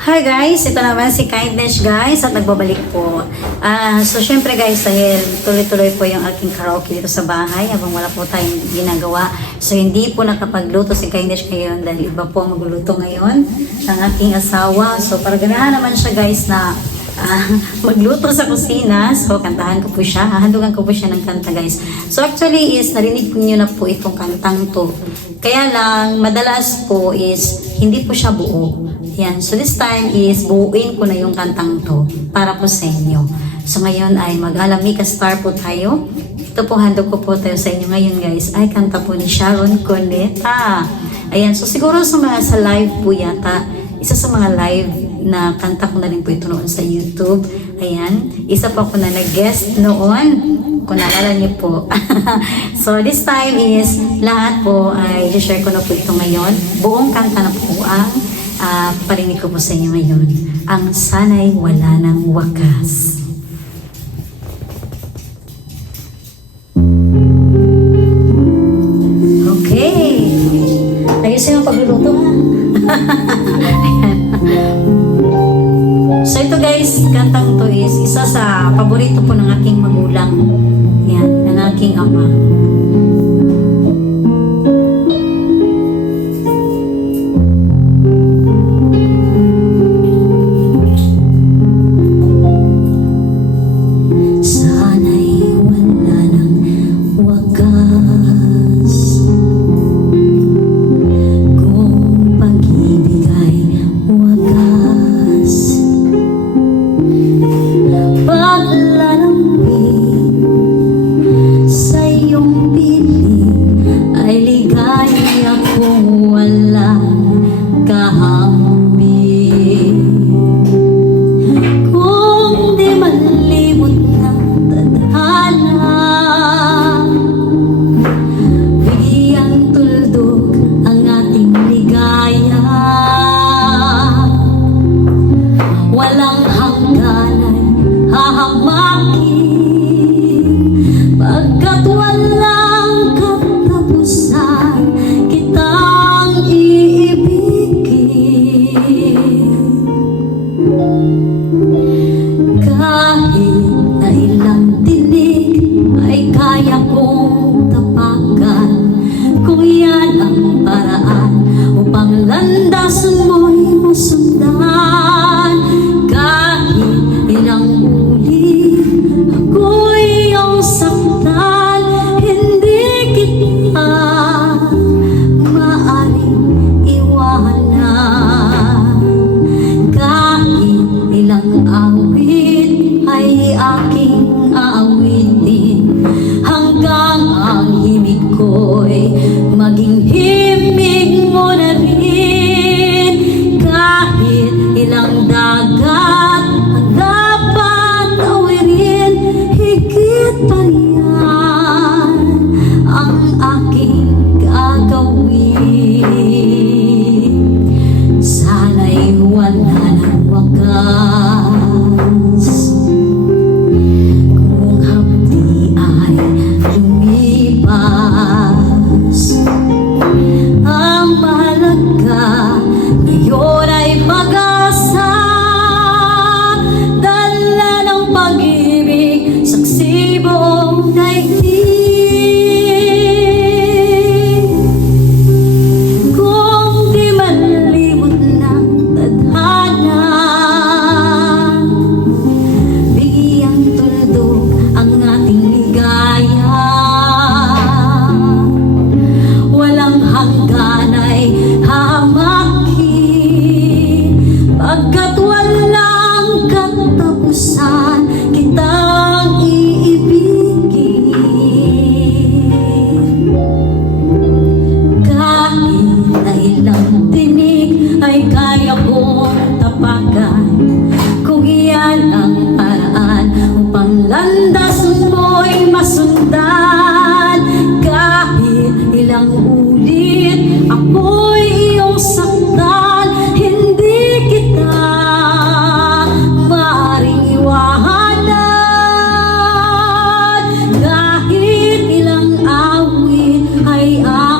Hi guys, ito naman si Kindness guys at nagbabalik po. So syempre guys, dahil tuloy-tuloy po yung aking karaoke dito sa bahay habang wala po tayong ginagawa. So hindi po nakapagluto si Kindness ngayon dahil iba po ang magluluto ngayon ng aking asawa. So para ganahan naman siya guys na magluto sa kusina. So kantahan ko po siya, hahandugan ko po siya ng kanta guys. So actually is narinig niyo na po itong kantang to. Kaya lang madalas po is hindi po siya buo. Yan. So this time is buuin ko na yung kantang to para po sa inyo. So ngayon ay mag-Alamika Star po tayo. Ito po handog ko po tayo sa inyo ngayon guys. Ay kanta po ni Sharon Cuneta. Ayan. So siguro sa live po yata. Isa sa mga live na kanta ko na rin po ito noon sa YouTube. Ayan. Isa pa ako na nag-guest noon. Kung naalala niyo po. So this time is lahat po ay i-share ko na po ito ngayon. Buong kanta na po ang parinig ko po sa inyo ngayon. Ang sana'y wala ng wakas. Okay. Ayusin yung pagluluto ha. So ito guys, kantang to is isa sa paborito po ng aking magulang. Yan, ng aking ama.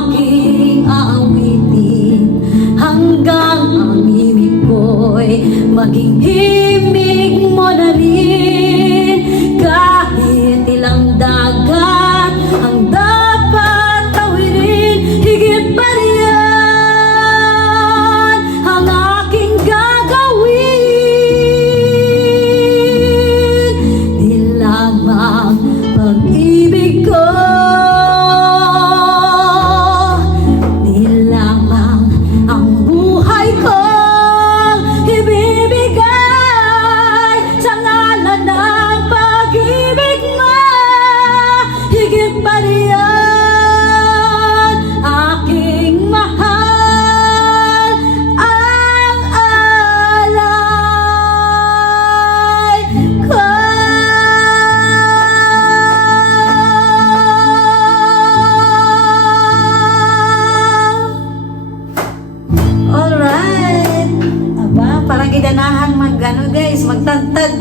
aking aawitin hanggang ang himig ko'y maging himig mo na rin. Kahit ilang dagat ang dapat tawirin, higit pa riyan ang aking gagawin. Di lamang pag-ibig ko, di lamang ang buhay ko ibibigay sa ngalan ng pag-ibig mo. Higit pa riyan aking mahal ang alay ko. Alright. Aba, parang gidanahan guys, magtantad.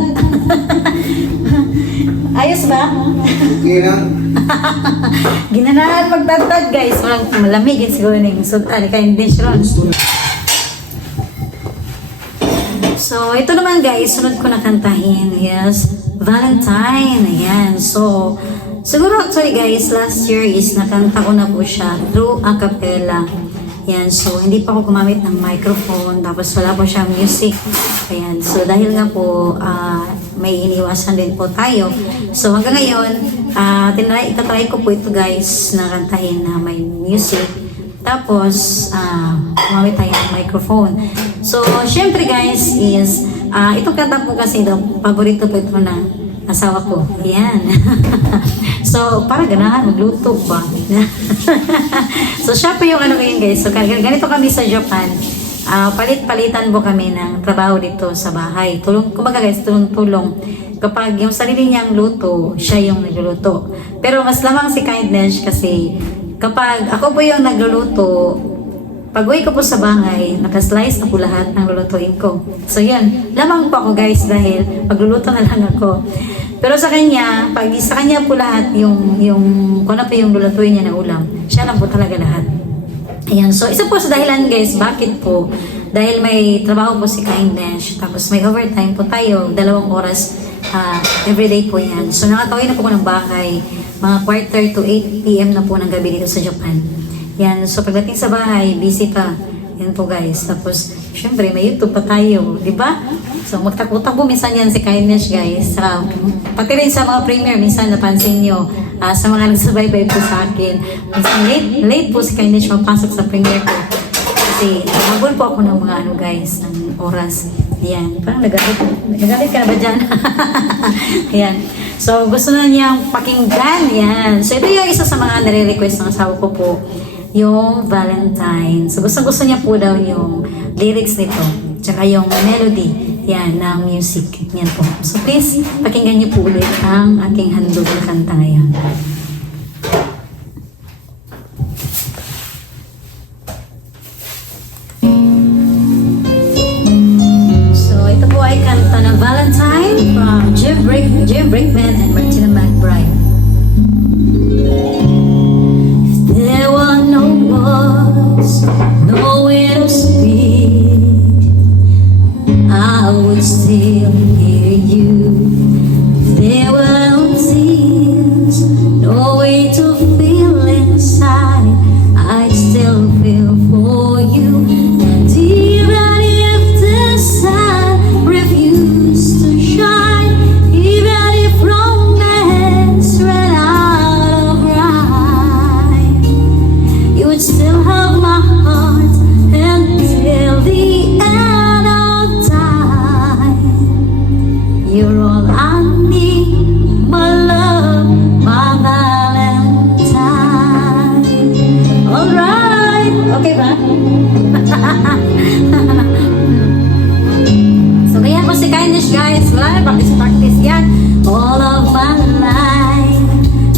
Ayos ba? Okay na. Ginanahan magtantad guys. Walang malamig yun siguro ng ka-intention. So, ito naman guys, sunod ko na kantahin. Yes, Valentine. Ayan. So, siguro actually guys, last year is nakanta ko na po siya through a cappella. Yan, so hindi pa ako gumamit ng microphone, tapos wala po siyang music. Ayan, so dahil nga po may iniwasan din po tayo. So hanggang ngayon, itatry ko po ito guys na kantahin na may music. Tapos, gumamit tayo ng microphone. So, syempre guys, is itong kanta po kasi paborito po ito ng asawa ko. Ayan. So, para ganahan, magluto ba? So, siya po yung ano ngayon guys. So, ganito kami sa Japan. Palit-palitan po kami ng trabaho dito sa bahay. Kumbaga guys, tulong-tulong. Kapag yung sarili niyang luto, siya yung nagluluto. Pero mas lamang si Kindness kasi kapag ako po yung nagluluto, pag-uwi ko po sa bahay, nakaslice na po lahat ng lulutuin ko. So yan, lamang po ako guys dahil magluluto na lang ako. Pero sa kanya, pag sa kanya po lahat kung ano po yung lulutuin niya na ulam, siya lang po talaga lahat. Ayan, so isa po sa dahilan guys, bakit po? Dahil may trabaho po si Kindness, tapos may overtime po tayo, 2 oras everyday po yan. So nakatawin na po ko ng bahay, mga 7:45 PM na po ng gabi dito sa Japan. Yan, so pagdating sa bahay, busy pa. Yan po guys. Tapos, syempre, may YouTube pa tayo, di ba? So, magtakbo-takbo minsan yan si Kindness guys. Pati rin sa mga premiere, minsan napansin nyo, sa mga nagsubaybay po sa akin. Minsan late po si Kindness mapasok sa premiere ko. Kasi, nabon po ako ng mga guys, ng oras. Yan, parang nagalit ka na ba dyan? Yan. So, gusto na niyang pakinggan. Yan. So, ito yung isa sa mga nare-request ng asawa ko po, yung Valentine. So, gusto niya po daw yung lyrics nito. Tsaka yung melody. Yan, ng music. Yan po. So, please, pakinggan niyo po ulit ang aking handog na kanta ngayon. So, ito po ay kanta ng Valentine from Jim Brickman and Martina McBride. There were no words, no way to speak, I would still hear you. There were no tears, no way to feel inside, I'd still feel for you. And even if the sun refused to shine, even if romance ran out of rhyme, you would still have my heart until the end of time. You're all I need, my love, my Valentine. Alright, okay ba? So kaya po si Kindness guys, wala na practice yan. All of my life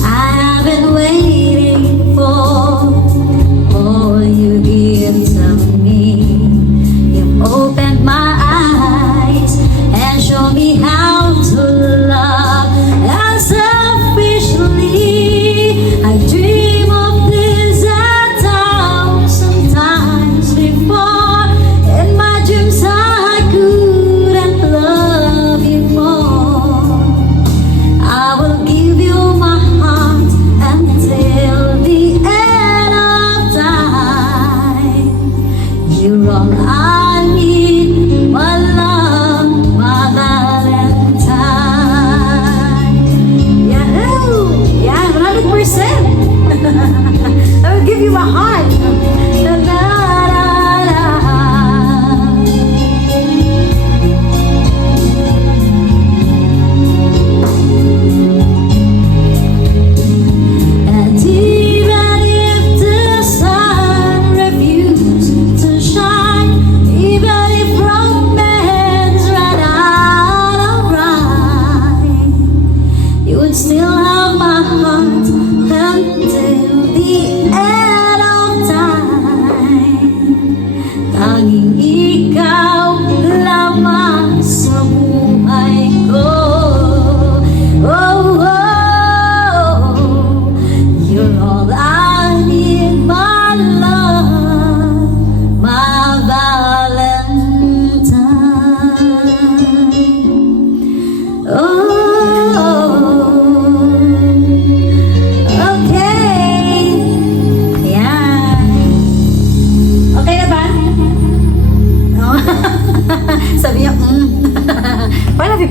I've been waiting for all you give to me. You've opened my eyes and shown me how to love unselfishly. I dream of this 1,000 times before. In my dreams I could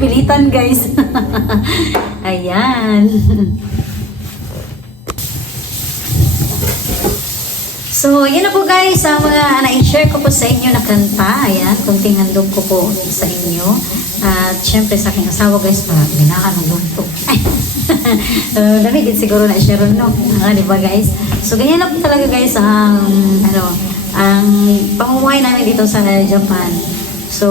pilitan guys. Ayan. So, yun na po guys, ang mga na-share ko po sa inyo na kanta. Ayan, kunting handog ko po sa inyo. At syempre sa aking asawa guys, binakan ng lunto. Dami din siguro na share no. Diba guys? So, ganyan na po talaga guys ang, ang pamumuhay namin dito sa Japan. So,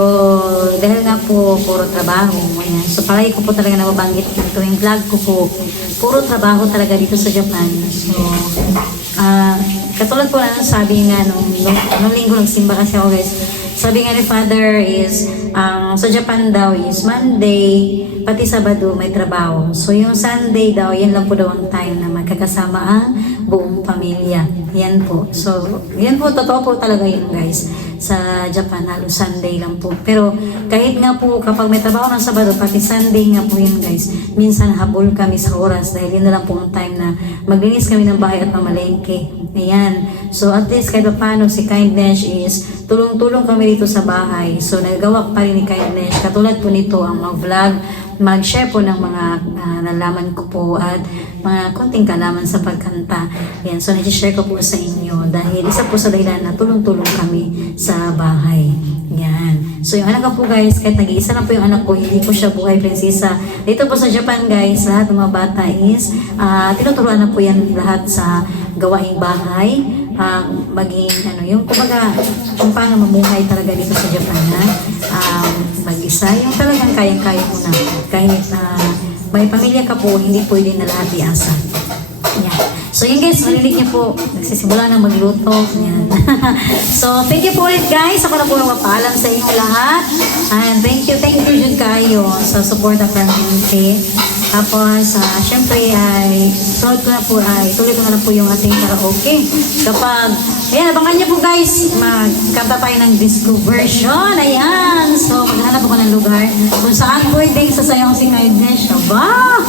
dahil nga po, puro trabaho. Ayan. So, palagi ko po talaga nababanggit dito. Yung vlog ko po, puro trabaho talaga dito sa Japan. So, katulad po na sabi nga nung linggo nagsimba kasi ako guys, sabi nga ni Father is sa Japan daw is Monday pati Sabado may trabaho. So yung Sunday daw, yan lang po daw ang time na magkakasama ang buong pamilya. Yan po. So yan po, totoo po talaga yun guys. Sa Japan, halos Sunday lang po. Pero kahit nga po kapag may trabaho ng Sabado, pati Sunday nga po yun guys. Minsan habol kami sa oras dahil yun na lang po ang time na maglinis kami ng bahay at mamalengke. Ayan. So at least kahit paano si Kindness is tulong-tulong kami dito sa bahay. So nagagawa pa rin ni Kindness. Katulad po nito ang mag-vlog, mag-share po ng mga nalaman ko po at mga konting kalaman sa pagkanta. Yan, so nag-share ko po sa inyo dahil isa po sa dahilan na tulong-tulong kami sa bahay. Yan. So yung anak ko po guys, kahit nag-iisa lang po yung anak ko, hindi po siya buhay prinsesa. Dito po sa Japan guys, lahat ng mga bata is tinuturuan na po yan lahat sa gawaing bahay. Maging yung kumbaga kung paano mamuhay talaga dito sa Japan na mag-isa, yung talagang kayang-kaya mo na kahit may pamilya ka po, hindi pwede na lahat iasa. Yan. So yun guys, marinig niyo po, nagsisimula na magluto. Yan. So thank you po ulit guys, ako na po mapaalam sa inyo lahat. And thank you yun kayo sa support of community. Tapos, syempre ay tuloy ko na lang po yung ating karaoke. Kapag, ayan, abangan niyo po guys, magkanta tayo ng disco version. Ayan, so maghanap ako ng lugar kung saan pwedeng sasayang si Kindness. Aba!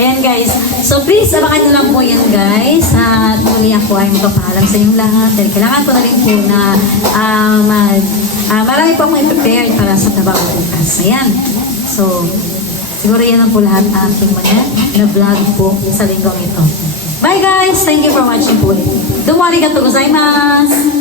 Ayan guys, so please, abangan niyo lang po yan guys. At muli ako ay magpapaalam sa inyong lahat. Dahil kailangan ko na rin po na marami po akong i-prepare para sa trabaho bukas. Ayan, so siguro yan ang po lahat ang aking mga na-vlog po sa linggong ito. Bye guys! Thank you for watching po. Arigatou gozaimasu!